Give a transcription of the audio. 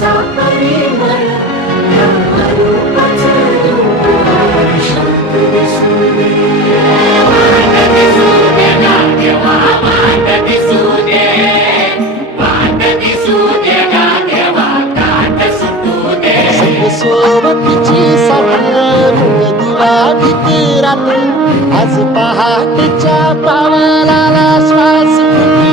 असा परिमळ ब्रह्मरूपाचं रूप शांत दिसू दे. वाट दिसू दे ना देवा, वाट दिसू दे, वाट दिसू दे ना देवा, काट सुटू दे. सोबतीची साथ दिवा भीती रात्र आज पहाटेच्या पावलाला श्वास फुटी